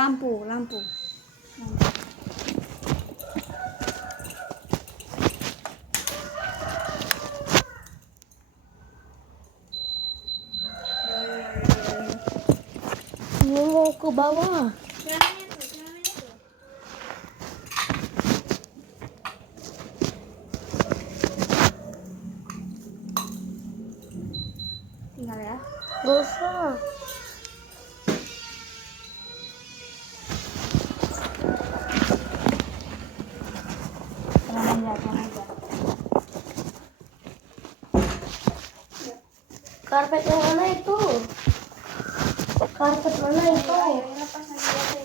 lampu. Mau ke bawah. Tinggal ya. Gak usah. Tenang aja. Karpet yang mana itu? Karpet mana itu? Lepas aja.